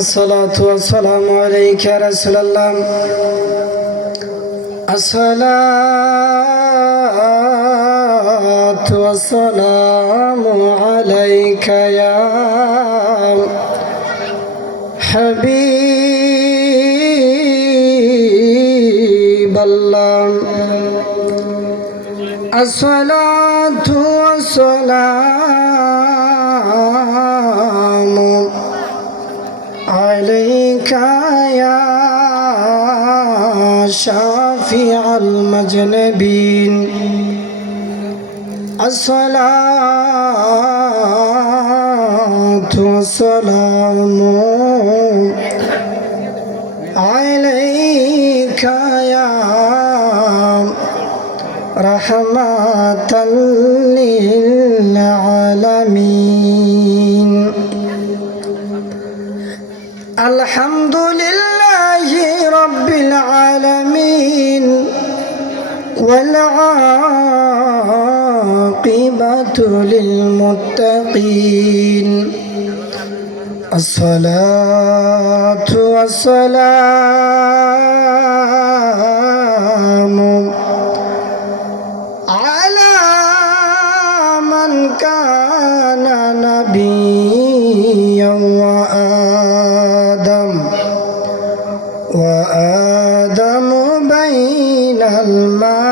الصلاة والسلام عليك يا رسول الله. الصلاة والسلام عليك يا حبيب الله. الصلاة والسلام عليك يا شافع المذنبين. الصلاة والسلام عليك يا رحمة للعالمين. الحمد لله رب العالمين والعاقبة للمتقين. الصلاة والسلام على من كان نبيا وآدم بين الماء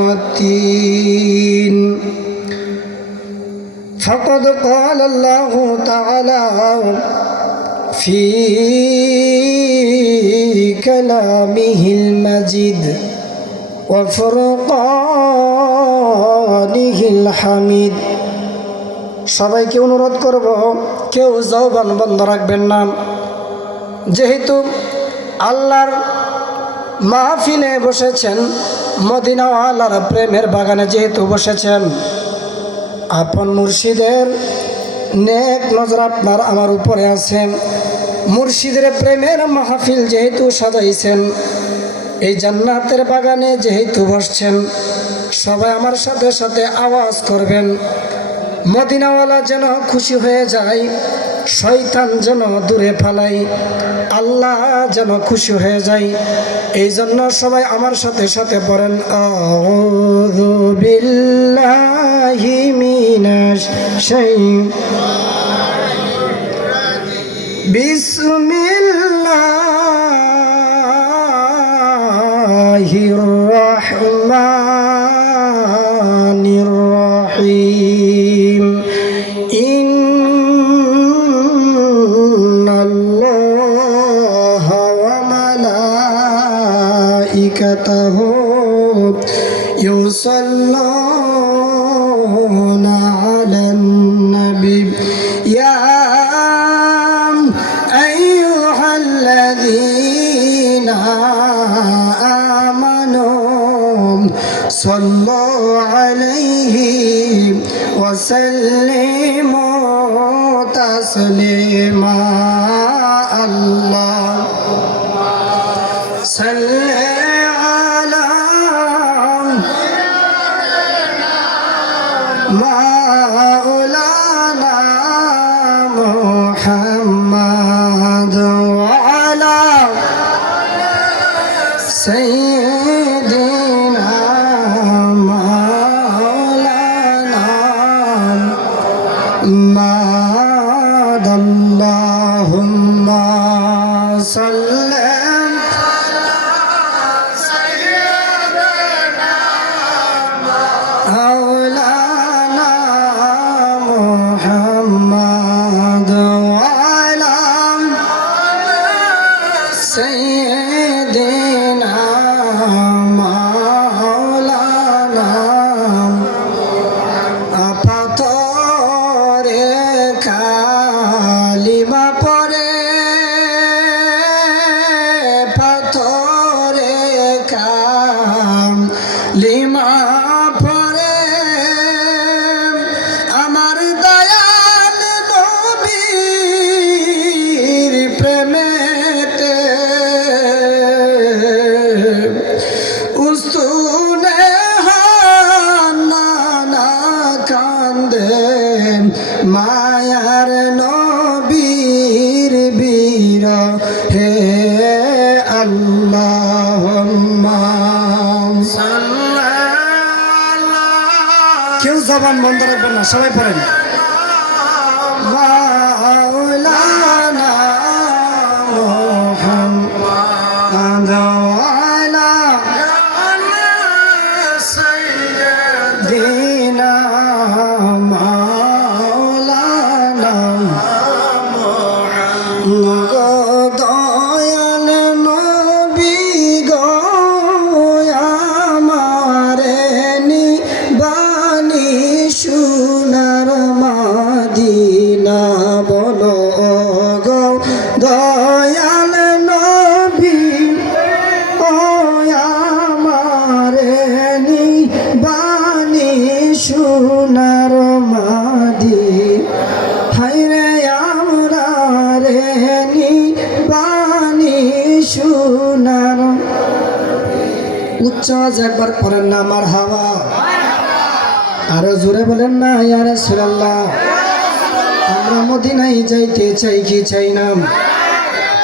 والتين. فقد قال الله تعالى في كلامه المجيد وفرقانه الحميد. সবাইকে অনুরোধ করব, কেউ জবান বন্ধ রাখবেন না। যেহেতু আল্লাহর মাহফিলে বসেছেন, মদিনাওয়ালার প্রেমের বাগানে যেহেতু বসেছেন, আপন মুর্শিদের নেক নজর আপনার আমার উপরে আছে। মুর্শিদের প্রেমের মাহফিল যেহেতু সাজাইছেন, এই জান্নাতের বাগানে যেহেতু বসছেন, সবাই আমার সাথে সাথে আওয়াজ করবেন, মদিনাওয়ালা যেন খুশি হয়ে যায়, শয়তান যেন দূরে ফালাই, আল্লাহ যেন খুশি হয়ে যায়। এই জন্য সবাই আমার সাথে সাথে পড়েন, আউযু বিল্লাহি মিনাশ শাইতানির রাজিম। বিসমিল্লাহির রাহমানির রাহিম। ইন্নাল্লাহা ওয়া মালাইকাতাহু ইউসাল্লুনা আলান নবী ইয়া আইয়ুহাল্লাযীনা আমানু সাল্লু আলাইহি ওয়া সাল্লিমু তাসলিমা। আল্লাহুম্মা সাল্লি আলা মাওলানা মুহাম্মদ ওয়া আলা সাইয়্যিদিনা মাওলানা মুহাম্মদ। আল্লাহুম্মা সাল্লি আলা সাইয়্যিদিনা মাওলানা মুহাম্মদ ওয়া আলা সাইয়্যিদিনা মাওলানা। পাথরে কালিমা পড়ে, পাথরে কালিমা পড়ে, আমার দয়াল মায়ার নবীর বীর হে আল্লাহুম্মা কেউ জবান বন্ধ রাখবেন না, সবাই পড়েন। মাওলানা মুহাম্মদ ওয়ালা সাইয়্যিদিনা মাওলানা মুহাম্মদ দয়াল নবী গো আমারে নিবানি সোনার মদিনা বলো গো দয়াল নবী ও আমারে নিবানি সোনার মদিনা হায়রে আমরা রে নিবানি সোনার উচ্চ একবার পড়েন না মারহাবা, আরো জোরে বলেন না ইয়া রাসূলুল্লাহ। আমরা মদিনায় যাইতে চাই কি চাই না?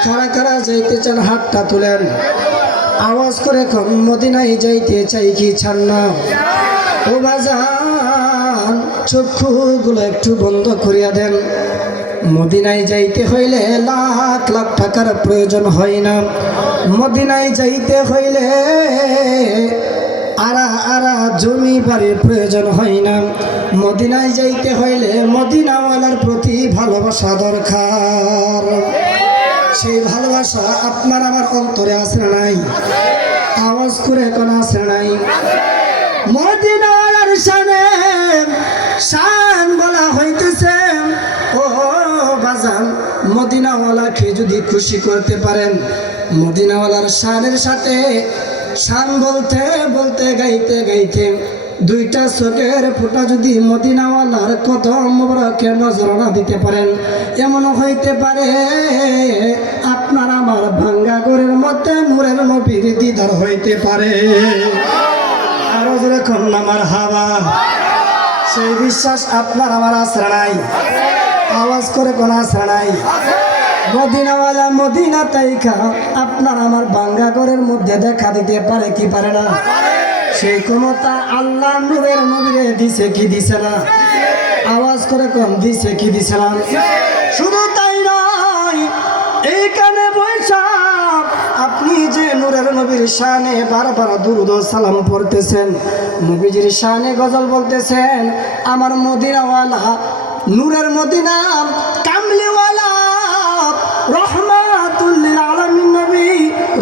কারা কারা যাইতে চান হাতটা তুলেন, আওয়াজ করে কম মদিনায় যাইতে চাই কি চান না? ও বাজান চক্ষুগুলো একটু বন্ধ করিয়া দেন। মদিনায় যাইতে হইলে লাখ লাখ টাকার প্রয়োজন হয় না। মদিনায় যাইতে হইলে আরা জমি বাড়ির প্রয়োজন হয় না। মদিনায় যাইতে হইলে মদিনাওয়ালার প্রতি ভালোবাসা দরকার। সেই ভালোবাসা আপনার আমার অন্তরে আছে না নাই? আওয়াজ করে কোন আছে নাই? মদিনাওয়ালার শান বলা হইতেছে। ও বাজান, মদিনাওয়ালাকে যদি খুশি করতে পারেন, মদিনাওয়ালার শানের সাথে শান বলতে বলতে গাইতে গাইতে দুইটা চোখের ফোঁটা যদি মদিনাওয়ালার কদম মোবারকে নজরানা দিতে পারেন, এমন হইতে পারে আপনার আমার ভাঙ্গা ঘরের মধ্যে নূরের নবীর দিদার হইতে পারে। আরো জোরে কন্যা মারহাবা। সেই বিশ্বাস আপনার আমার আছে নাই? আওয়াজ করে কোন আছে নাই? মদিনাওয়ালা মদিনা তাইকা আপনার আমার ভাঙ্গা ঘরের মধ্যে দেখা দিতে পারে কি পারে না? সেই ক্ষমতা আল্লাহ নূরের নবীরে দিছে কি দিছে না? আওয়াজ করে কম দিছে কি দিছে না? শুধু তাই নয়, এইখানে বৈশা আপনি যে নূরের নবীর শানে বারবার দুরূদ ও সালাম পড়তেছেন, নবীজির শানে গজল বলতেছেন, আমার মদিনাওয়ালা নূরের মদিনা কামলিওয়ালা রহমাতুল লিল আলামিন নবী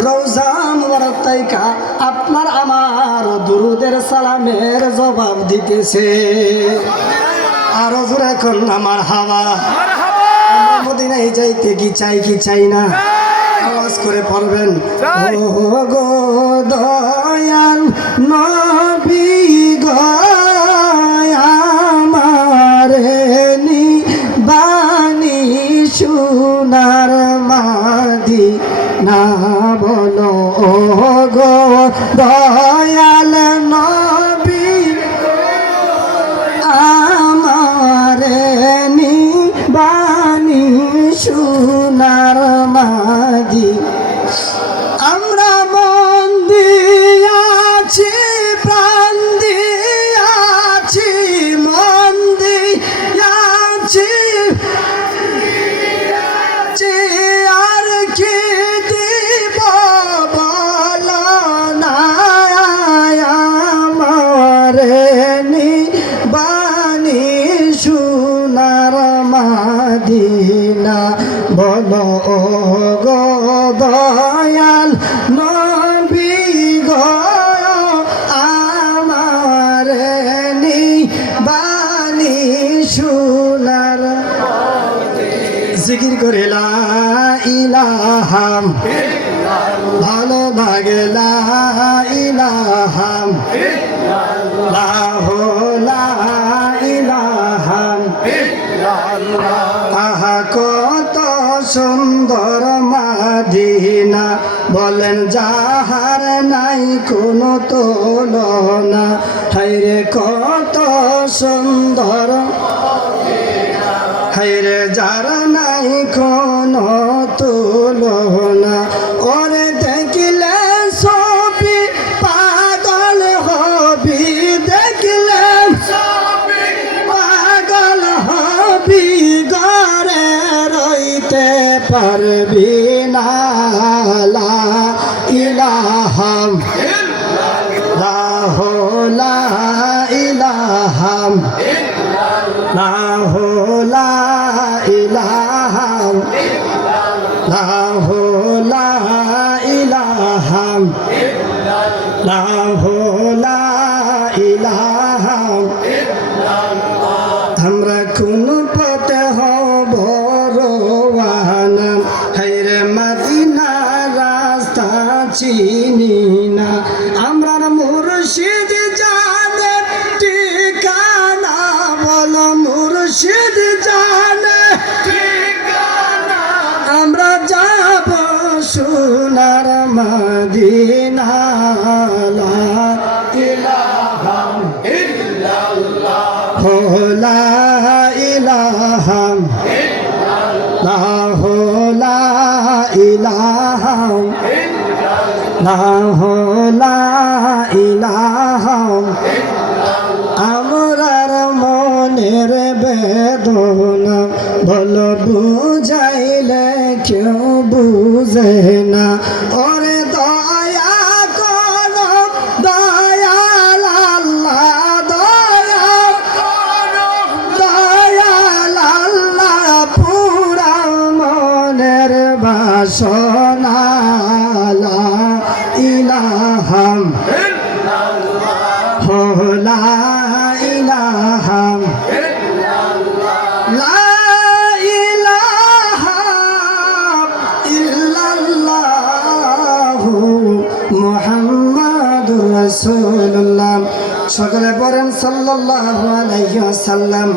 রওজা মুবারক তাইকা আপনার আমার দুরুদের সালামের জবাব দিতেছে। আরো জোরে কোন মারহাবা। আমরা মদিনায় যাইতে কি চাই কি চাই না? আওয়াজ করে পড়বেন। ও গো দয়াল নবী গো আমারে নিবানি সোনার মদিনা বলো গো দয়াল নবী আমারে নিবানি সোনার মদিনা। আমরা মন দিয়াছি প্রাণ দিয়াছি, মন দিয়াছি আর কি দিব বলো না আমারে নিবানি সোনার মদিনা বলো গো দয়াল নবী গো আমারে নিবানি সোনার। জিকির করে লা ইলাহা ভালো লাগে লা ইলাহা লা ইলাহা আহা কত সুন্দর মদিনা, বলেন যাহার নাই কোনো তুলনা। হায়রে কত সুন্দর হায়রে যারা নাই কোনো তুলনা ওরে দেখিলে ছবি পাগল হবি দেখিলে পাগল হবি ঘরে রইতে পারবি না লা ইলাহা ইল্লাল্লাহ লা ইলাহা ইল্লাল্লাহ লা ইলাহা ইল্লাল্লাহ লা ইলাহা ইল্লাল্লাহ লা ইলাহা ইল্লাল্লাহ আমরা কোন পথে হব রওয়ানা হায়রে মদিনা রাস্তা চিনি না আমরা মুর্শিদ জানে ঠিকানা বল মুর্শিদ জানে ঠিকানা আমরা যাব সোনার মদিনা লা ইলাহা ইল্লাল্লাহ লা ইলাহা ইল্লাল্লাহ লা ইলাহা ইল্লাল্লাহ লা ইলাহা আমরার মনের বেদনা বল বুঝাইলে কেউ বুঝে না ওরে দয়া করো দয়াল আল্লাহ দয়া করো দয়াল আল্লাহ পুরা মনের বাসনা লা ইলাহা ইল্লাল্লাহ লা ইলাহা ইল্লাল্লাহ লা ইলাহা ইল্লাল্লাহ মুহাম্মাদুর রাসূলুল্লাহ সকলে পড়েন সাল্লাল্লাহু আলাইহি ওয়াসাল্লাম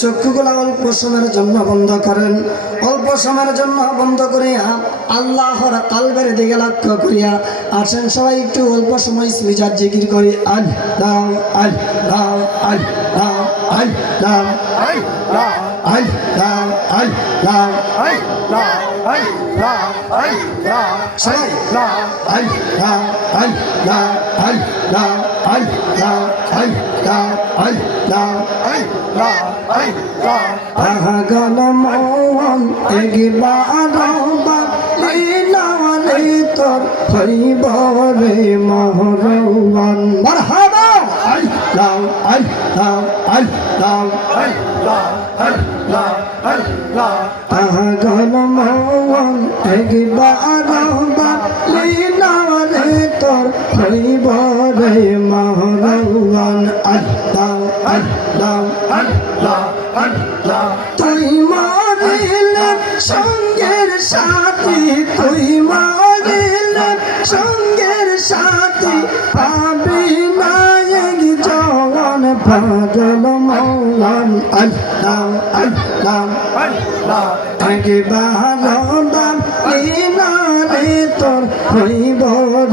চক্ষুগুলো অল্প সময়ের জন্য বন্ধ করেন অল্প সময়ের জন্য বন্ধ করিয়া আল্লাহর কালবের দিকে লক্ষ্য করিয়া আসেন সবাই একটু অল্প সময় মিজাজ জিকির করি আল্লাহ আল্লাহ আল্লাহ আল্লাহ আল্লাহ আল্লাহ আল্লাহ আল্লাহ আল্লাহ আল্লাহ সবাই আল্লাহ আল্লাহ আল্লাহ আল্লাহ আল্লাহ আল্লাহ আল্লাহ পাগল মোহন একবার বালিনাওয়ালে তোর হইব রে মহরওয়ান মারহাবা আল্লাহ আল্লাহ আল্লাহ আল্লাহ আল্লাহ আল্লাহ পাগল মোহন একবার বালিনাওয়ালে তোর হইব রে মহরওয়ান আল্লাহ আল্লাহ আল্লাহ আল্লাহ তুই মরিলে সঙ্গের সাথী তুই মরিলে সঙ্গের সাথী পাবি না এক জওয়ান পাগল মৌলান আল্লাহ আল্লাহ আল্লাহ একবার বালিনারে তোর হইব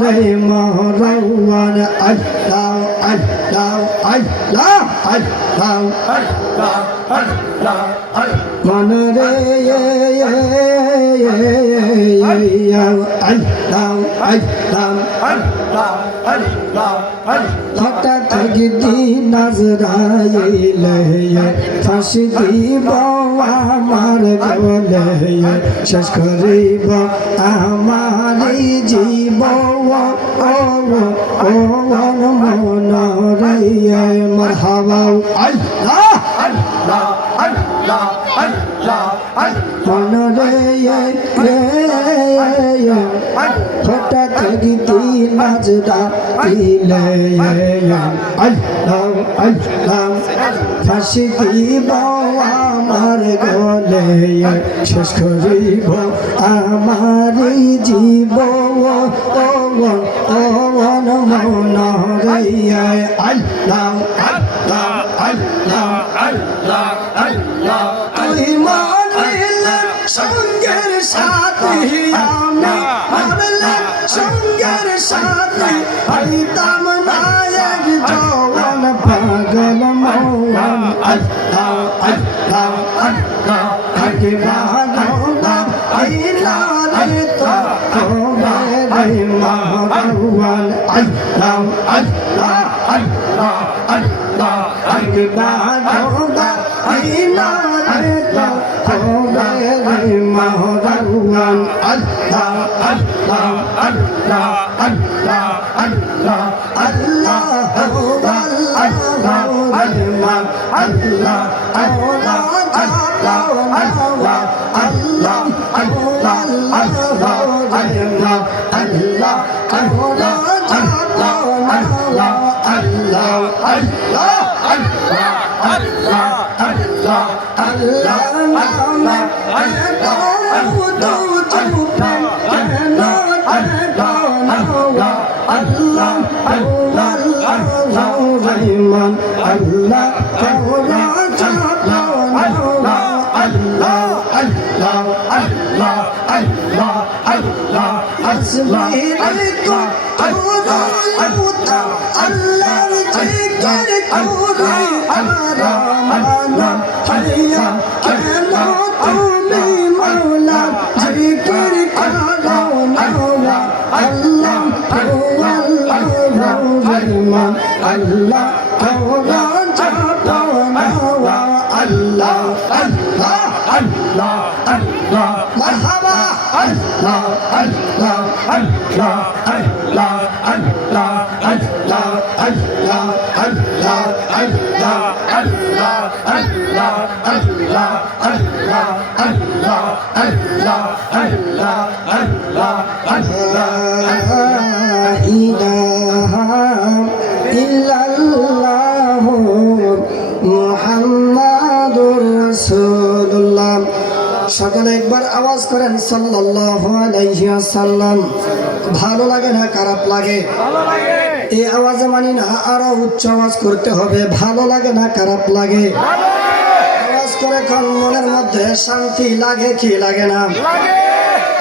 রে মহরওয়ান আল্লাহ আল্লাহ আল্লাহ আল্লাহ আল্লাহ আল্লাহ মন রে আল্লাহ আল্লাহ আল্লাহ আল্লাহ হঠাৎ গিদি নজরাইলে ফাঁসি দিব আমার গলে শেষ করিব আমার জীব ও মন রে মারহাবা আল্লাহ আল্লাহ আল্লাহ আল্লাহ মন রে হঠাৎ গিদি নজরাইলে আল্লাহ আল্লাহ ফাঁসি দিব আমার গলে শেষ করিব আমার জীব মন রে আল্লাহ আল্লাহ আল্লাহ আল্লাহ আল্লাহ তুই মরিলে সঙ্গের সাথী আমি মরলে সঙ্গের সাথী হইতাম না এক জওয়ান পাগল মৌলান আল্লাহ আল্লাহ আল্লাহ বাহাদুর আইলারে তো হবে রে মহরওয়ান আল্লাহ আল্লাহ আল্লাহ আল্লাহ বাহাদুর আইলারে তো হবে রে মহরওয়ান আল্লাহ আল্লাহ আল্লাহ আল্লাহ আল্লাহ আল্লাহ সকলে একবার আওয়াজ করেন সাল্লাল্লাহু আলাইহি ওয়াসাল্লাম। ভালো লাগে না খারাপ লাগে? এই আওয়াজে মানি না, আরো উচ্চ আওয়াজ করতে হবে। ভালো লাগে না খারাপ লাগে? আওয়াজ করে কোন মনের মধ্যে শান্তি লাগে কি লাগে না?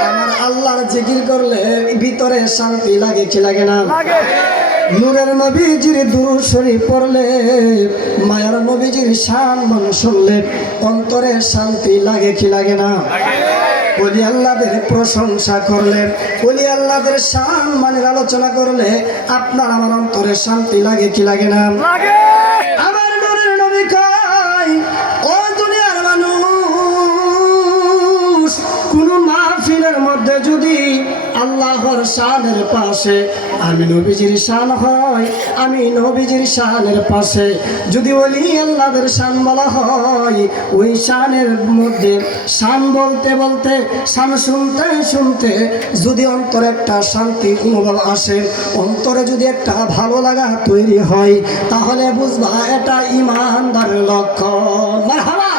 আমার আল্লাহর জিকির করলে ভিতরে শান্তি লাগে কি লাগে না? নূরের নবীজির দুরূদ শরীফ পড়লে, মায়ার নবীজির সম্মান শুনলে অন্তরে শান্তি লাগে কি লাগে না? ওলি আল্লাহদের প্রশংসা করলে, ওলি আল্লাহদের সম্মানের আলোচনা করলে আপনার আমার অন্তরে শান্তি লাগে কি লাগে না? আমার নূরের নবী কয়, ও দুনিয়ার মানুষ, কোন মাহফিলের মধ্যে যদি আল্লাহর শানের পাশে আমি নবীজির শান হয়, আমি নবীজির শানের পাশে যদি ওলি আল্লাহদের শান বলা হয়, ওই শানের মধ্যে শান বলতে বলতে, শান শুনতে শুনতে যদি অন্তরে একটা শান্তি অনুভব আসে, অন্তরে যদি একটা ভালো লাগা তৈরি হয়, তাহলে বুঝবা এটা ঈমানদারের লক্ষণ। মারহাবা।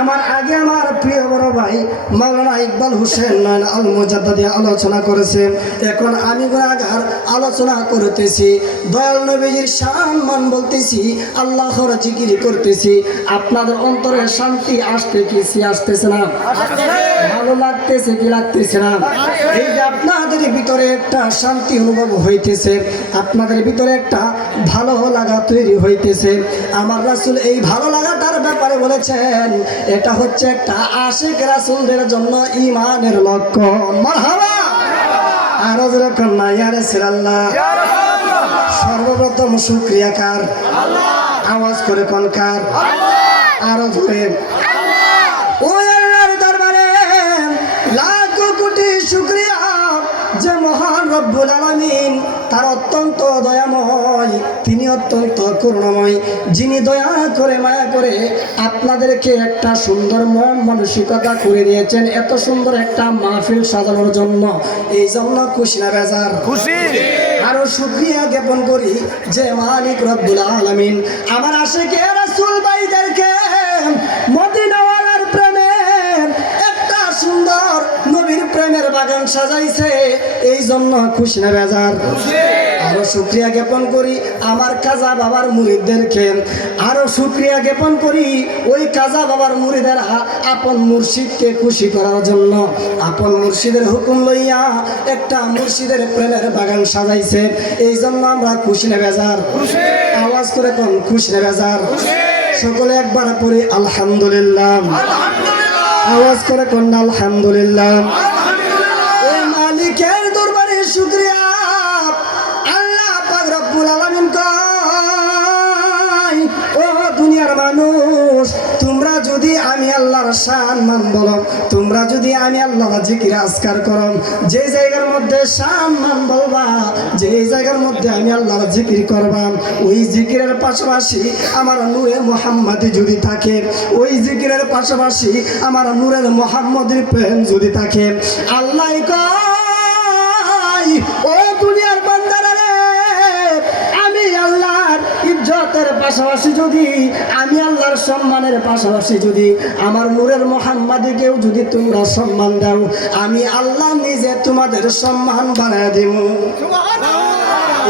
আমার আগে আমার প্রিয় বড় ভাই মাওলানা ইকবাল হোসেন নয়ন আল মুজাদ্দিদি আলোচনা করেছেন, এখন আমি গুনাহগার আলোচনা করতেছি, দয়াল নবীজির সম্মান বলতেছি, আল্লাহর জিকির করতেছি। আপনাদের অন্তরে শান্তি আসতেছে না? ভালো লাগতেছে কি লাগতেছে না? এই যে আপনাদের ভিতরে একটা শান্তি অনুভব হইতেছে, আপনাদের ভিতরে একটা ভালো লাগা তৈরি হইতেছে। আমার রাসূল এই ভালো লাগাটার ব্যাপারে বলেছেন, এটা হচ্ছে একটা আশিক রাসূলদের জন্য ঈমানের লক্ষণ। মারহাবা। আর যখন না ইয়া রাসূলুল্লাহ, সর্বপ্রথম শুকরিয়া কার? আওয়াজ করে কোন কার? আরো ধরে ও আল্লাহর দরবারে লাখ কোটি শুকরিয়া যে মহান রব্বুল আলামিন, তার অত্যন্ত দয়াময়, তিনি অত্যন্ত করুণাময়, যিনি দয়া করে মায়া করে আপনাদেরকে একটা সুন্দর মন মানসিকতা করে দিয়েছেন, এত সুন্দর একটা মাহফিল সাজানোর জন্য। এই জন্য খুশি না বেজার? খুশি। আরো শুকরিয়া জ্ঞাপন করি যে মালিক রব্বুল আলামিন আমার আশিকে রাসূল ভাইদেরকে মদিনাওয়ালার প্রেমের একটা সুন্দর নবীর প্রেমের বাগান সাজাইছে, এই জন্য খুশি না বেজার? আরো শুকরিয়া জ্ঞাপন করি আমার কাজা বাবার মুরিদদেরকে, আরো শুকরিয়া জ্ঞাপন করি ওই কাজা বাবার মুরিদেরা আপন মুর্শিদকে খুশি করার জন্য আপন মুর্শিদের হুকুম লইয়া একটা মুর্শিদের প্রেমের বাগান সাজাইছে, এই জন্য আমরা খুশি না বেজার? আওয়াজ করে কোন খুশি না বেজার? সকলে একবার পড়ি আলহামদুলিল্লাহ। আওয়াজ করে কন্যা আলহামদুলিল্লাহ। এই মালিকের দরবারে শুকরিয়া। আল্লাহ পাক রব্বুল আলামিন কয়, ও দুনিয়ার মানুষ, তোমরা যদি আমি আল্লাহর শান মান বলো, তোমরা যদি আমি আল্লাহর জিকির আজকার করো, যে জায়গার মধ্যে শান মান বলবা, যে জায়গার মধ্যে আমি আল্লাহর জিকির করবা, ওই জিকিরের পাশাপাশি আমার নূরে মুহাম্মাদি যদি থাকে, ওই জিকিরের পাশাপাশি আমার নূরের মুহাম্মাদের প্রেম যদি থাকে, আল্লাহ কয়, ও দুনিয়ার বান্দারা রে, আমি আল্লাহর ইজ্জতের পাশাপাশি যদি, আমি আল্লাহর সম্মানের পাশাপাশি যদি আমার নূরের মুহাম্মাদিকেও যদি তোমরা সম্মান দাও, আমি আল্লাহ নিজে তোমাদের সম্মান বাড়ায় দিব।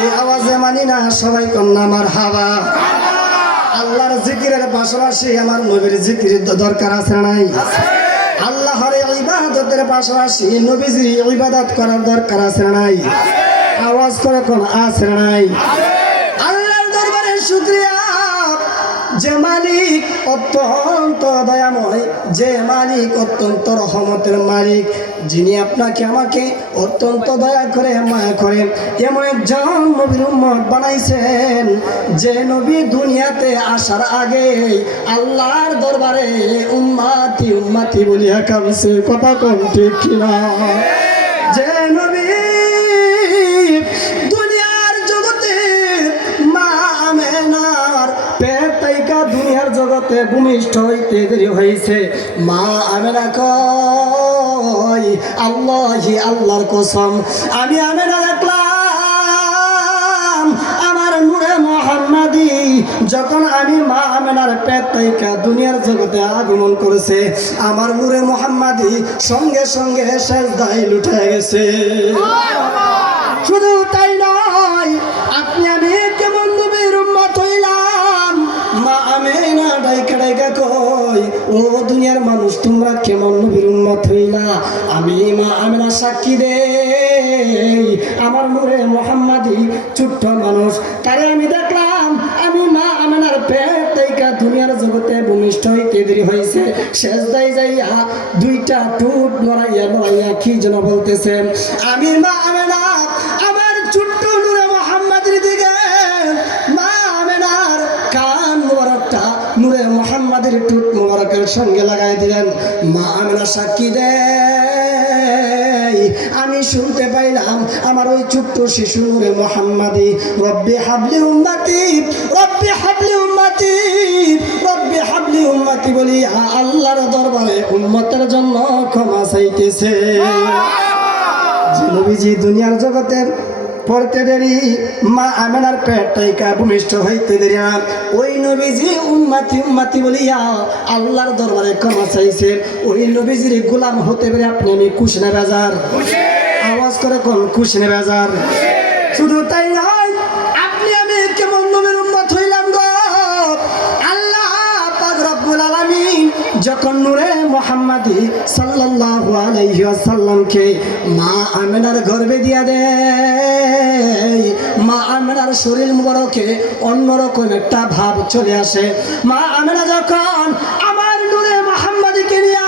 এই আওয়াজে মানি না সবাই কন্যা আমার হাওয়া। আল্লাহর জিকিরের পাশাপাশি আমার নবীর জিকিরের দরকার আছে না নাই? আল্লাহর ইবাদতের পাশাপাশি নবীজির ইবাদত করার দরকার আছে না নাই? আওয়াজ করে কোন আছে না নাই? আল্লাহর দরবারে শুকরিয়া। যে মালিক অত্যন্ত দয়াময়, যে মালিক অত্যন্ত রহমতের মালিক, যিনি আপনাকে আমাকে অত্যন্ত দয়া করে মায়া করেন, এমন একজন নবীর উম্মত বানাইছেন, যে নবী দুনিয়াতে আসার আগে আল্লাহর দরবারে উম্মতি উম্মতি বলিয়া কাঁদছে। কথা কোন ঠিক কিনা? যে নবী দুনিয়ার জগতে মা আমেনার পেট থেকে দুনিয়ার জগতে ভূমিষ্ঠ হইতে দেরি হয়েছে, মা আমেনা কয়, আল্লাহি আল্লাহর কসম, আমি আমেনা দেখলাম আমার নূরে মুহাম্মাদি যখন আমি মা আমেনার পেট থেকে দুনিয়ার জগতে আগমন করেছে, আমার নূরে মুহাম্মাদি সঙ্গে সঙ্গে সেজদায় লুটে গেছে। শুধু তাই নয়, আপনি আমি কেমন নবীর উম্মত হইলাম, মা আমেনা ডাইকা ডাইকা কই, ও দুনিয়ার মানুষ তোমরা কেমন নবীর উম্মত হইলা, আমি মা আমেনা সাক্ষী দেই, আমার নূরে মুহাম্মাদি ছোট্ট মানুষ, তারে আমি দেখলাম আমি মা আমেনার পেট থেকে দুনিয়ার জগতে ভূমিষ্ঠ হইতে দেরি হয়েছে, সেজদায় যাইয়া দুইটা ঠোঁট নড়াইয়া নড়াইয়া কি যেন বলতেছেন, আমি মা আমেনা আমার ছোট্ট নূরে মুহাম্মাদের দিকে মা আমেনার কান মোবারকটা নূরে মুহাম্মাদের ঠোঁট মোবারকের সঙ্গে লাগাই দিলেন। মা আমেনা সাক্ষী দেয়, আমি শুনতে পাইলাম আমার ওই ছোট্ট শিশু নূরে মুহাম্মাদি, রব্বি হাবলি উম্মতি, রব্বি হাবলি উম্মতি, রব্বি হাবলি উম্মতি বলি আল্লাহর দরবারে উম্মতের জন্য ক্ষমা চাইতেছে। যে নবীজি দুনিয়ার জগতের পড়তে দেরি, মা আমেনার পেট থেকে ভূমিষ্ঠ হইতে দেরি না, ওই নবীজি উম্মতি উম্মতি বলিয়া আল্লাহর দরবারে ক্ষমা চাইছে। ওই নবীজির গোলাম হতে পেরে আপনি আমি খুশি না বেজার? আওয়াজ করে কোন খুশি না বেজার? শুধু তাই নয়, আপনি আমি কেমন নবীর উম্মত হইলাম গো। আল্লাহ পাক রব্বুল আলামিন যখন নূরে মুহাম্মাদি সাল্লাল্লাহু আলাইহি ওয়াসাল্লামকে মা আমেনার গর্ভে দিয়া দেয়, মা আমেনার শরীর মুবারকে অন্যরকম একটা ভাব চলে আসে। মা আমেনা যখন আমার নূরে মুহাম্মাদিকে নিয়ে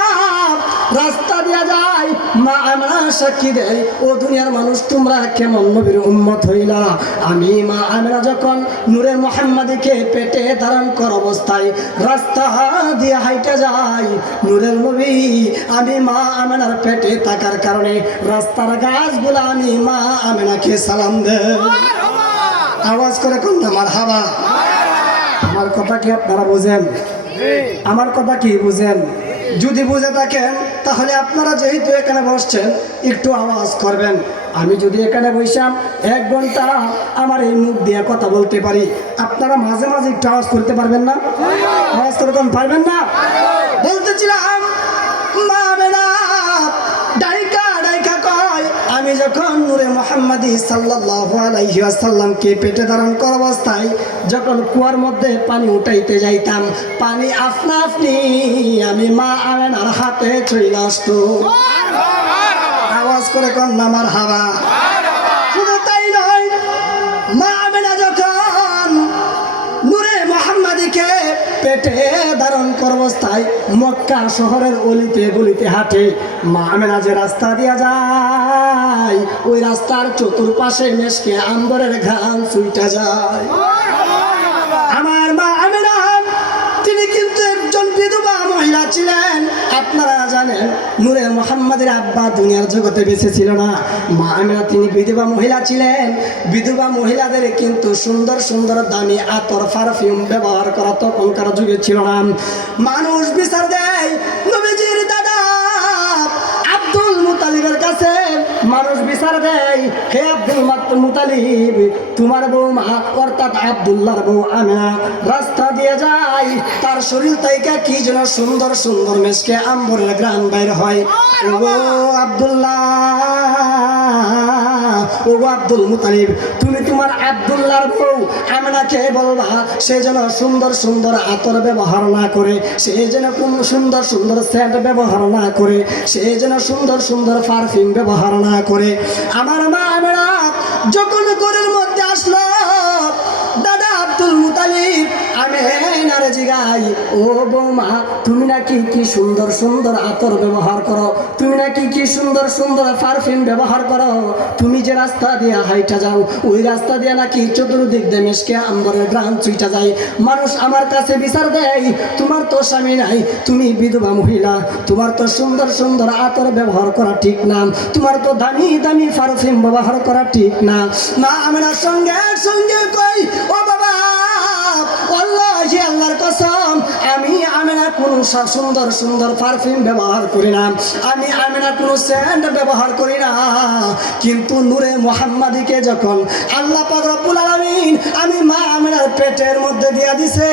রাস্তা দিয়া যায়, মা আমেনা সাক্ষী দেয়, ও দুনিয়ার মানুষ তোমরা কেমন নবীর উম্মত হইলা, আমি মা আমেনা যখন নূরে মুহাম্মাদিকে পেটে ধারণ কর অবস্থায় রাস্তা দিয়ে হাইটে যাই, নূরের নবী আমি মা আমেনার পেটে থাকার কারণে রাস্তার গাছগুলা আমি মা আমেনাকে সালাম দেয়। আওয়াজ করে কোন আমার হাওয়া। আমার কথা কি আপনারা বুঝেন? আমার কথা কি বুঝেন? যদি বুঝে থাকেন তাহলে আপনারা যেহেতু এখানে বসছেন একটু আওয়াজ করবেন। আমি যদি এখানে বসলাম 1 ঘন্টা আমার এই মুখ দিয়ে কথা বলতে পারি, আপনারা মাঝে মাঝে একটু আওয়াজ করতে পারবেন না? আওয়াজ করে কোন পারবেন না? বলতেছিলাম মা আমেনা ডাইকা ডাইকা কয়, আমি যখন নূরে মুহাম্মাদি সাল্লাল্লাহু আলাইহি ওয়াসাল্লামকে পেটে ধারণ করা অবস্থায় যখন কুয়ার মধ্যে পানি উঠাইতে যাইতাম, পানি আপনা আপনি আমি মা আমেনার হাতে চলে আসতো। আওয়াজ করে কোন আমার হাওয়া। শুধু তাই নয়, মা আমেনা যখন নূরে মুহাম্মাদিকে পেটে ধারণ করব অবস্থায় মক্কা শহরের অলিতে গলিতে হাঁটে। মা আমেনা যে রাস্তা দিয়া যায়, ওই রাস্তার চতুর্পাশে মেশকে আম্বরের ঘ্রাণ ছুঁইটা যায়। আমার মা আমেনা তিনি কিন্তু একজন বিধবা মহিলা ছিলেন। আপনারা জানেন নূরে মুহাম্মদের আব্বা দুনিয়ার জগতে বেঁচে ছিল না। মা আমেনা তিনি বিধবা মহিলা ছিলেন। বিধবা মহিলাদের কিন্তু সুন্দর সুন্দর দামি আতর পারফিউম ব্যবহার করা তখনকার যুগে ছিল না। মানুষ বিচার দেয় নবীজির দাদা আব্দুল মুতালিবের কাছে, মানুষ বিচার দেয় হে আব্দুল মুতালিব, তোমার বৌমা অর্থাৎ আব্দুল্লাহর বউ আমেনা রাস্তা দিয়ে যায়, তার শরীর থেকে কি যেন সুন্দর সুন্দর মেশকে আম্বরের ঘ্রাণ বাইর হয়। ও আব্দুল্লাহ, ও আব্দুল মুতালিব, তুমি তোমার আব্দুল্লাহর বউ আমেনাকে বলবা সে যেন সুন্দর সুন্দর আতর ব্যবহার না করে, সে যেন কোন সুন্দর সুন্দর সেন্ট ব্যবহার না করে, সে যেন সুন্দর সুন্দর পারফিউম ব্যবহার না করে। আমার মা আমেনা যখন ঘরের মধ্যে আসলো, দাদা আব্দুল মুতালিব আমেনার জিগাই, ও বৌমা তুমি নাকি কি সুন্দর সুন্দর আতর ব্যবহার করো, তুমি নাকি কি সুন্দর সুন্দর পারফিউম ব্যবহার করো, তুমি যে রাস্তা দিয়ে হাইটা যাও ওই রাস্তা দিয়ে নাকি চতুর্দিক দিয়ে মেশকে আম্বরের ঘ্রাণ ছুঁইটা যায়। মানুষ আমার কাছে বিচার দেয় তোমার তো স্বামী নাই, তুমি বিধবা মহিলা, তোমার তো সুন্দর সুন্দর আতর ব্যবহার করা ঠিক না, তোমার তো দামি দামি পারফিউম ব্যবহার করা ঠিক না। মা আমেনার সঙ্গে সঙ্গে কই, ও বাবা আল্লাহি আল্লাহর কসম, আমি আমেনা কোনো সুন্দর সুন্দর পারফিউম ব্যবহার করি না, আমি আমেনা কোনো সেন্ট ব্যবহার করি না, কিন্তু নূরে মুহাম্মাদিকে যখন আল্লাহ পাক রব্বুল আলামিন আমি মা আমেনার পেটের মধ্যে দিয়া দিছে,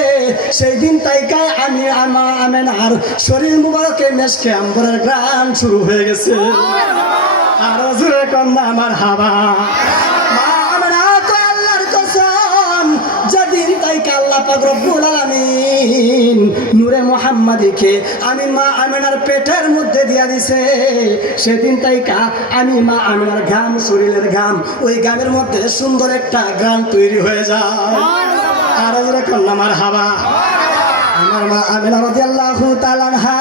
সেই দিন তাইকায় আমি মা আমেনার শরীর মুবারকে মেশকে আম্বরের ঘ্রাণ শুরু হয়ে গেছে। আর জোরে কন্যা আমার হাবা। মা আমেনা কয় আল্লাহর কসম, যেদিন তাইকা আল্লাহ পাক রব্বুল আলামিন নূরে মুহাম্মাদিকে আমি মা আমেনার পেটের মধ্যে দিয়া দিছে, সেদিন তাইকা আমি মা আমেনার ঘাম, শরীরের ঘাম, ওই ঘামের মধ্যে সুন্দর একটা ঘ্রাণ তৈরি হয়ে যায়। আর জোরে কন্যা আমার হাবা। আমার মা আমেনা রাদিয়াল্লাহু তাআলা আনহা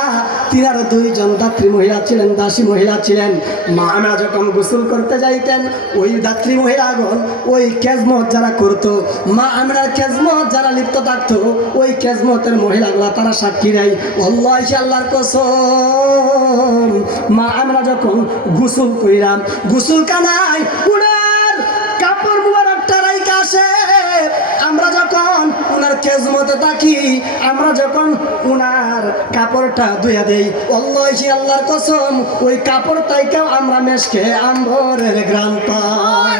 তিনার দুইজন দাত্রী মহিলা ছিলেন, দাসী মহিলা ছিলেন। মা আমেনা যখন গোসল করতে যাইতেন, ওই দাত্রী মহিলাগণ ওই খেজমত যারা করতো, মা আমেনার খেজমত যারা লিপ্ত থাকতো, ওই খেজমতের মহিলাগুলা তারা সাক্ষী দেয়, আল্লাহি আল্লাহর কসম, মা আমেনা যখন গোসল কইরাম, গোসল কানায় উনার কাপড় মুবারকটা রাইখা আসে, আমরা যখন উনার খেজমতে থাকি, আমরা যখন উনার কাপড়টা ধুইয়া দেই, আল্লাহি আল্লাহর কসম ওই কাপড় তাইকেও আমরা মেশকে আম্বরের ঘ্রাণ পাই।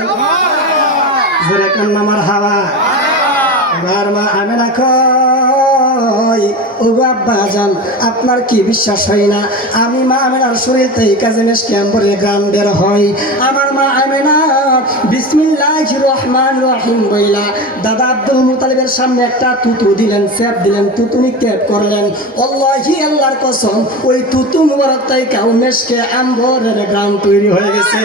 জোরে কন্যা আমার হাওয়া। এবার মা আমেনা কয়, ও আব্বা জান আপনার কি বিশ্বাস হয় না, আমি মা আমেনার শরীর থেকে কাজে মেশকে আম্বরের ঘ্রাণ বের হয়। আমার মা আমেনা বিসমিল্লাহির রহমানির রহিম বইলা দাদা আব্দুল মুতালিবের সামনে একটা তুতু দিলেন, সেপ দিলেন, তুতু নিক্ষেপ করলেন, আল্লাহি আল্লাহর কসম ওই তুতু মুবারক থেকে মেশকে আম্বরের ঘ্রাণ তৈরি হয়ে গেছে।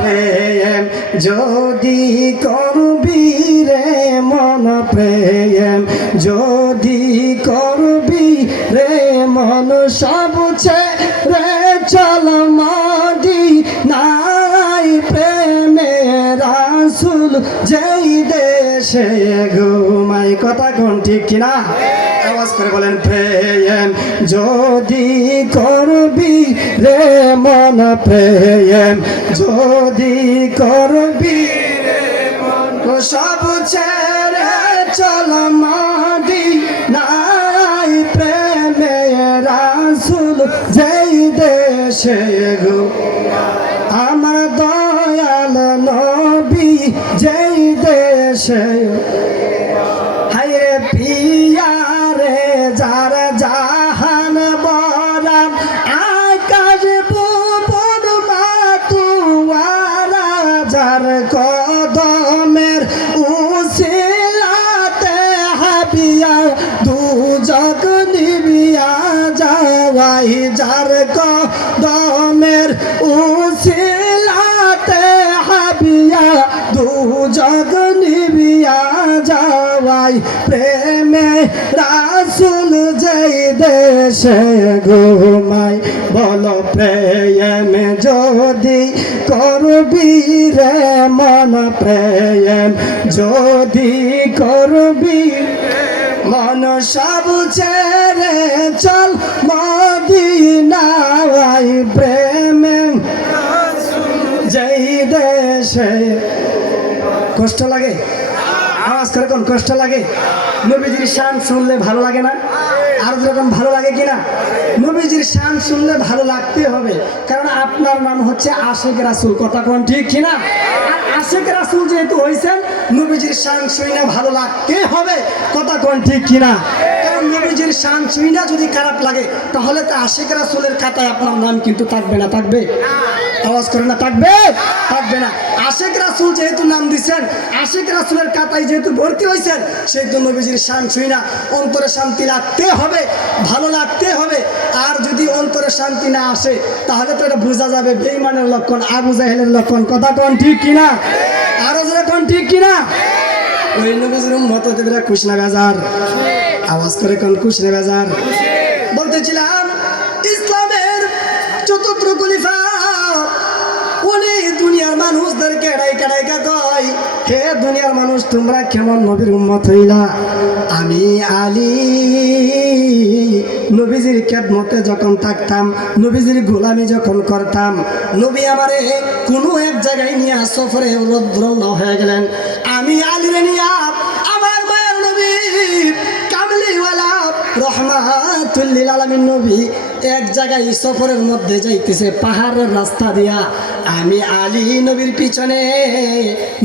প্রেম যদি করবি রে মন, প্রেম যদি করবি রে মন, সব ছেড়ে চল মদিনায়, প্রেমে রাসূল যেই দেশে ঘুমাই। কথা কোন ঠিক কিনা? আওয়াজ করে বলেন, প্রেম যদি করবি রে মন, প্রেম যদি করবি রে মন, সব ছেড়ে চল মদিনায়, প্রেমে রাসূল যেই দেশে আমার দয়াল নবী যেই দেশে, হায়রে পিয়া রে যার জাহান বরাম, আকাশ ভুবন মাতুয়ারা, যার কদমের উসিলাতে হাবিয়া দুজক নিবিয়া যাওয়াই, যার কদমের উসিলাতে হাবিয়া দুজক নিবিয়া যাওয়াই, প্রেমে রাসূল যেই দেশে ঘুমায় বলো প্রেমে যদি করবি রে মন প্রেম যদি করবি মন সব ছেড়ে চল মদিনায় প্রেমে যেই দেশে। কষ্ট লাগে? আওয়াজ করে কোন কষ্ট লাগে? নবীজির শান শুনলে ভালো লাগে না? আর যেরকম ভালো লাগে কিনা? নবীজির শান শুনলে ভালো লাগতে হবে, কারণ আপনার নাম হচ্ছে আশিক রাসূল। কথা কোন ঠিক কিনা? আর আশিক রাসূল যেহেতু হয়েছেন, নবীজির শান শুনে ভালো লাগতে হবে। কথা কোন ঠিক কিনা? কারণ নবীজির শান শুনে যদি খারাপ লাগে তাহলে তো আশিক রাসূলের খাতায় আপনার নাম কিন্তু থাকবে না। থাকবে? আওয়াজ করে না, থাকবে? থাকবে না। আশিক রাসূল যেহেতু নাম দিচ্ছেন, আশিক রাসূলের খাতায় যেহেতু ভর্তি হয়েছেন, সেহেতু নবীজির শান শুইনা অন্তরে শান্তি লাগতে হবে, ভালো লাগতে হবে। আর যদি অন্তরে শান্তি না আসে তাহলে তো এটা বোঝা যাবে বেঈমানের লক্ষণ, আবু জাহেলের লক্ষণ। কথা কোন ঠিক কিনা? আরো যারা কোন ঠিক কিনা? ওই নবীজির উম্মত হতে গেলে খুশি না বেজার? আওয়াজ করে কোন খুশি না বেজার? বলতেছিলাম ইসলামের চতুর্থ খলিফা উনি দুনিয়ার মানুষদেরকে ডাইকা ডাইকা কয়, হে দুনিয়ার মানুষ তোমরা কেমন নবীর উম্মত হইলা? আমি আলী নবীজির খেদমতে যখন থাকতাম, নবীজির গোলামি যখন করতাম, নবী আমারে কোনো এক জায়গায় নিয়ে সফরে রওনা হয়ে গেলেন, আমি আলীরে নিয়া আমার মায়ের নবী কামলিওয়ালা রহমাতুল লিল আলামিন নবী এক জায়গায় সফরের মধ্যে যাইতেছে পাহাড়ের রাস্তা দিয়া। আমি আলী নবীর পিছনে,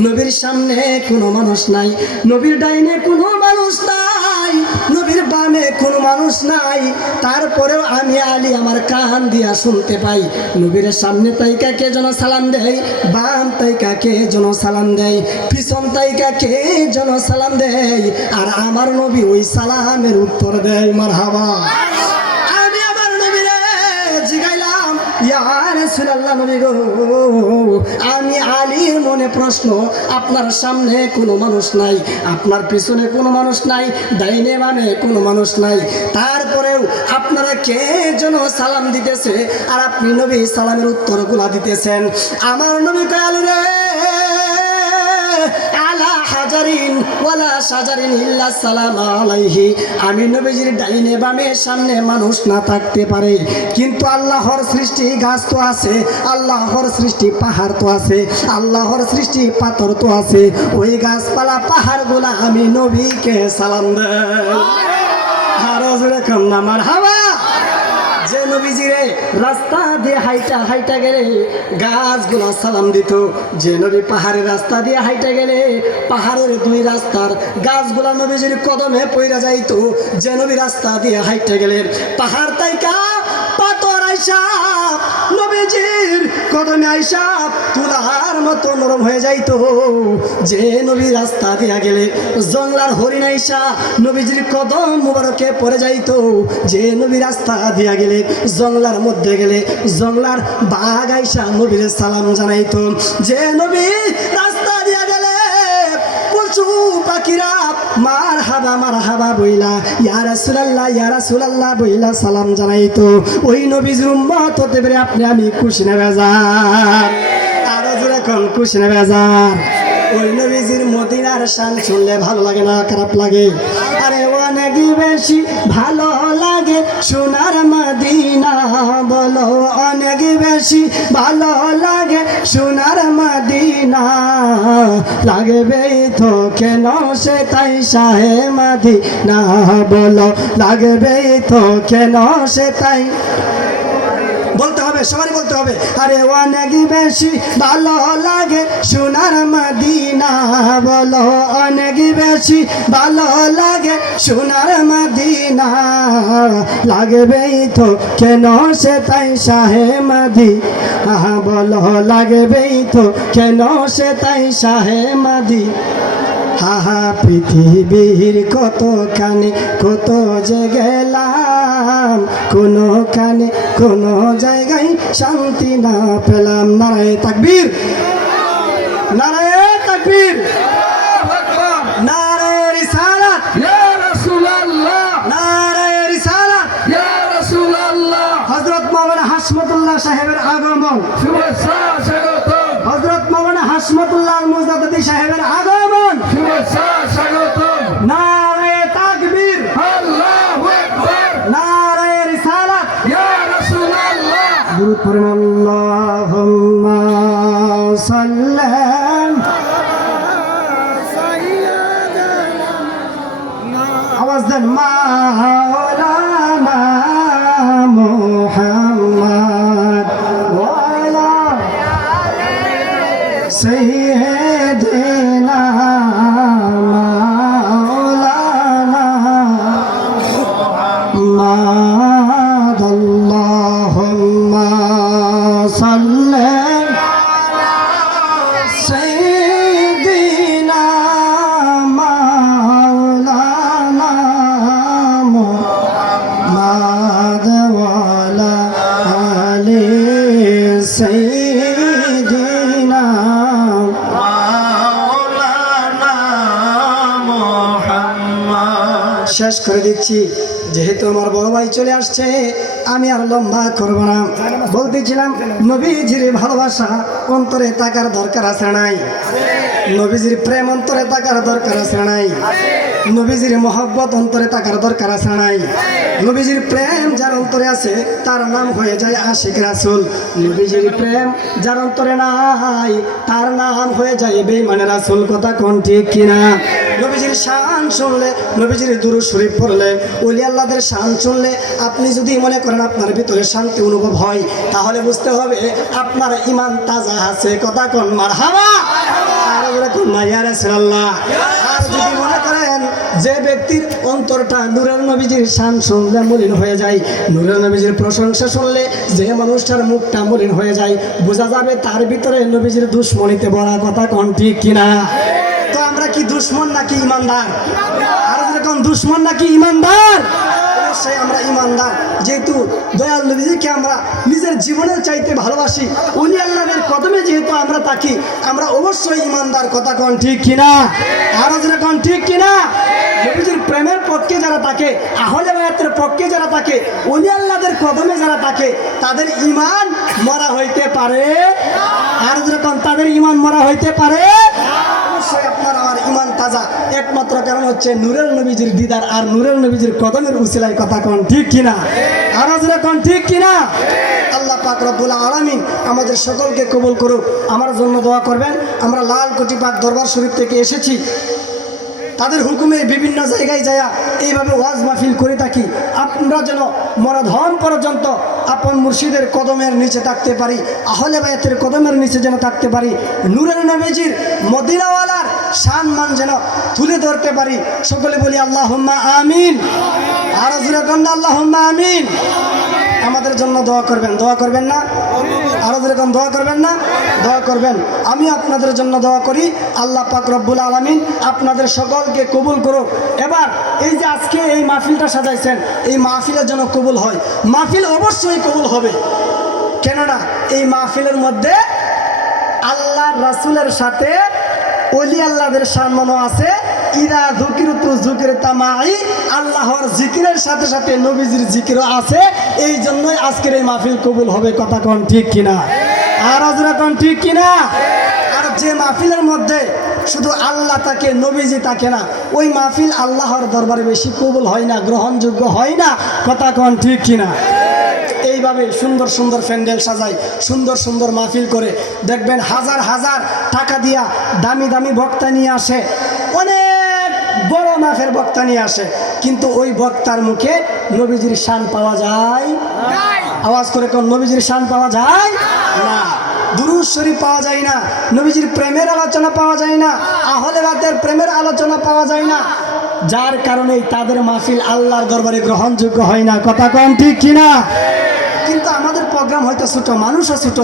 নবীর সামনে কোনো মানুষ নাই, নবীর ডাইনে কোনো মানুষ নাই, নবীর বামে কোনো মানুষ নাই। তারপরেও আমি আলী আমার কান দিয়া শুনতে পাই নবীর সামনে তাইকা কে যেন সালাম দেয়, বাম তাইকা কে যেন সালাম দেয়, পিছন তাইকা কে যেন সালাম দেয়, আর আমার নবী ওই সালামের উত্তর দেয় মারহাবা। আমি আমার নবীরে জিগাইলাম, ইয়া রাসূলুল্লাহ নবী গো, আমি আলীর মনে প্রশ্ন, আপনার সামনে কোনো মানুষ নাই, আপনার পিছনে কোনো মানুষ নাই, ডাইনে বামে কোনো মানুষ নাই, তারপরেও আপনারা কে যেন সালাম দিতেছে আর আপনি নবী সালামের উত্তরগুলা দিতেছেন। আমার নবী কয়, আলী রে আলা হাজারিন ওয়ালা শাজারিন ইল্লা সালাম আলাইহি, আমি নবীজির ডাইনে বামে সামনে মানুষ না থাকতে পারে, কিন্তু আল্লাহর সৃষ্টি গাছ তো আছে, আল্লাহর সৃষ্টি পাহাড় তো আছে, আল্লাহর সৃষ্টি পাথর তো আছে, ওই গাছপালা পাহাড়গুলা আমি নবীকে সালাম দেই। আরো জোরে কান্না মারহাবা। যে নবীজিরে রাস্তা দিয়ে হাইটা হাইটা গেলে গাছগুলা সালাম দিত, যে নবী পাহাড়ের রাস্তা দিয়ে হাইটা গেলে পাহাড়ের দুই রাস্তার গাছগুলা নবীজির কদমে পইরা যাইতো, যে নবী রাস্তা দিয়ে হাইটা গেলে পাহাড় তাইকা পাথর আইসা নবীজির কদমে আইসা তুলার মতো নরম হয়ে যাইতো, যে নবী রাস্তা দিয়া গেলে জংলার হরিণ আইসা নবীজির কদম মুবারকে পড়ে যাইতো, যে নবী রাস্তা দিয়া গেলে জংলার মধ্যে গেলে জংলার বাঘ আইসা নবীর সালাম জানাইতো, যে নবী রাস্তা দিয়া গেলে পশু পাখিরা মারহাবা বইলা ইয়া রাসূলুল্লাহ বইলা সালাম জানাইতো। ওই নবীর উম্মত হতে পেরে আপনি আমি খুশি না বেজার? আরো জোরে কোন খুশি না বেজার? ওই নবীজির মদিনার শান শুনলে ভালো লাগে না খারাপ লাগে? আরে অনেক বেশি ভালো লাগে সোনার মদিনা, বলো অনেক বেশি ভালো লাগে সোনার মদিনা, লাগবে তো কেন সে তাই শাহে মদিনা, বলো লাগবে তো কেন সে তাই, বলতে হবে সবাই বলতে হবে। আরে অনেক বেশি ভালো লাগে সোনার মদিনা, বলো অনেক বেশি ভালো লাগে সোনার মদিনা, লাগবেই তো কেন সে তাই শাহে মদিনা, বলো লাগবেই তো কেন সে তাই শাহে মদিনা। হাহা পৃথিবীর কতখানি কত যে গেলাম, কোনো খানে কোনো জায়গায় শান্তি না পেলাম। নারায়ে তাকবীর, নারায়ে তাকবীর, নারায়ে রিসালাত। হযরত মাওলানা হাশমতুল্লাহ সাহেবের আগমন, শুভেচ্ছা স্বাগতম, হযরত মাওলানা হাশমতুল্লাহ আল মুজাদ্দিদি সাহেবের আগমন, শুভেচ্ছা স্বাগতম, নারে তাকবীর, আল্লাহু আকবার, নারে রিসালাত, ইয়া রাসূলুল্লাহ। দুরূদ পড়েন আল্লাহুম্মা সাল্লাম। আওয়াজ দেন মাওলানা মুহাম্মদ ওয়া আলা সাইয়্যিদিনা মাওলানা মুহাম্মদ। আল্লাহুম্মা সাল্লি সাইয়্যিদিনা মাওলানা মুহাম্মদ ওয়া আলা আলি সাইয়্যিদিনা মাওলানা মুহাম্মদ। শেষ করে দিচ্ছি, যেহেতু আমার বড় ভাই চলে আসছে আমি আর লম্বা করব না। বলতেছিলাম নবীজির ভালোবাসা অন্তরে থাকার দরকার আছে নাই? নবীজির প্রেম অন্তরে থাকার দরকার আছে নাই? নবীজির মহব্বত অন্তরে থাকার দরকার আছে নাই? নবীজির প্রেম যার অন্তরে আছে তার নাম হয়ে যায় আশিক রাসূল। নবীজির প্রেম যার অন্তরে নাই তার নাম হয়ে যায় বেঈমান রাসূল। কথা কোন ঠিক কিনা? নবীজির শান শুনলে, নবীজির দুরূদ শরীফ পড়লে, ওলি আল্লাহদের শান শুনলে আপনি যদি মনে করেন আপনার ভিতরে শান্তি অনুভব হয়, তাহলে বুঝতে হবে আপনার ঈমান তাজা আছে। কথা কোন মারহাবা, আর এরকম না ইয়া রাসূলুল্লাহ। আর যদি মনে করেন যে ব্যক্তির অন্তরটা নূরের নবীজির শান শুনলে মলিন হয়ে যায়, নূরের নবীজির প্রশংসা শুনলে যে মানুষটার মুখটা মলিন হয়ে যায়, বোঝা যাবে তার ভিতরে নবীজির দুশমনিতে ভরা। কথা কোন ঠিক কিনা? তো আমরা কি দুশমন নাকি ইমানদার? আর যেরকম দুশমন নাকি ইমানদার? অবশ্যই আমরা ইমানদার। যেহেতু দয়াল নবীজিকে আমরা নিজের জীবনের চাইতে ভালোবাসি, উনি আল্লাহর কদমে যেহেতু আমরা থাকি, আমরা অবশ্যই ইমানদার। কথা কোন ঠিক কিনা? আর যেরকম ঠিক কিনা? নবীজির প্রেমের পক্ষে যারা থাকে, আহলে বায়াতের পক্ষে যারা থাকে, উনি আল্লাহর কদমে যারা থাকে, তাদের ঈমান মরা হইতে পারে। আর যেরকম তাদের ঈমান মরা হইতে পারে। অবশ্যই আপনার আমার ঈমান তাজা, একমাত্র কারণ হচ্ছে নূরের নবীজির দিদার আর নূরের নবীজির কদমের উসিলায়। কথা কোন ঠিক কিনা? আর যেরকম ঠিক কিনা? আল্লাহ পাক রব্বুল আলামিন আমাদের সকলকে কবুল করুক। আমার জন্য দোয়া করবেন। আমরা লালকুটি পাক দরবার শরীফ থেকে এসেছি, তাদের হুকুমে বিভিন্ন জায়গায় যায় এইভাবে ওয়াজ মাহফিল করে থাকি। আমরা যেন মরধন পর্যন্ত আপন মুর্শিদের কদমের নিচে থাকতে পারি, আহলে বায়াতের কদমের নিচে যেন থাকতে পারি, নূরের নবীজির মদিনাওয়ালার সম্মান যেন তুলে ধরতে পারি। সকলে বলি আল্লাহুম্মা আমিন। আর জোরে কন্যা আল্লাহুম্মা আমিন। আমাদের জন্য দোয়া করবেন, দোয়া করবেন না? আরো যেরকম দোয়া করবেন না? দোয়া করবেন। আমি আপনাদের জন্য দোয়া করি, আল্লাহ পাক রব্বুল আলামিন আপনাদের সকলকে কবুল করুক। এবার এই যে আজকে এই মাহফিলটা সাজাইছেন, এই মাহফিলের জন্য কবুল হয়। মাহফিল অবশ্যই কবুল হবে, কেননা এই মাহফিলের মধ্যে আল্লাহ রাসূলের সাথে ওলি আল্লাহদের সম্মানও আছে। ইরা যুকিরতু যুকিরতা মাই, আল্লাহর জিকিরের সাথে সাথে নবীজির জিকিরও আছে। এই জন্যই আজকের এই মাহফিল কবুল হবে। কথা কোন ঠিক কিনা? আর আজরা কোন ঠিক কিনা? আর যে মাহফিলের মধ্যে শুধু আল্লাহ থাকে, নবীজি থাকে না, ওই মাহফিল আল্লাহর দরবারে বেশি কবুল হয় না, গ্রহণযোগ্য হয় না। কথা কোন ঠিক কিনা? এইভাবে সুন্দর সুন্দর প্যান্ডেল সাজায়, সুন্দর সুন্দর মাহফিল করে, দেখবেন হাজার হাজার টাকা দিয়া দামি দামি বক্তা নিয়ে আসে, অনেক বড় মাফের বক্তা নিয়ে আসে, কিন্তু ওই বক্তার মুখে নবীজির শান পাওয়া যায়? আওয়াজ করে কোন নবীজির শান পাওয়া যায় না? দুরূদ শরীফ পাওয়া যায় না, নবীজির প্রেমের আলোচনা পাওয়া যায় না, আহলে বায়াতের প্রেমের আলোচনা পাওয়া যায় না, যার কারণে তাদের মাহফিল আল্লাহর দরবারে গ্রহণযোগ্য হয় না। কথা কোন ঠিক কিনা? কিন্তু আমাদের প্রোগ্রাম হয়তো ছোট, মানুষও ছোট,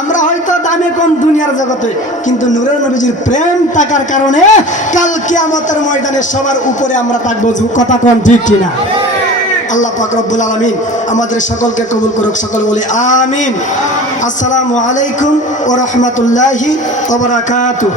আমরা হয়তো দামে কম দুনিয়ার জগতে, কিন্তু নূরের নবীজির প্রেম থাকার কারণে কাল কিয়ামতের ময়দানে সবার উপরে আমরা থাকবো। কথা কোন ঠিক কিনা? আল্লাহ পাক রব্বুল আলামিন আমাদের সকলকে কবুল করুক। সকল বলি আমিন। আসসালামু আলাইকুম ওয়া রাহমাতুল্লাহি ওয়া বারাকাতুহু।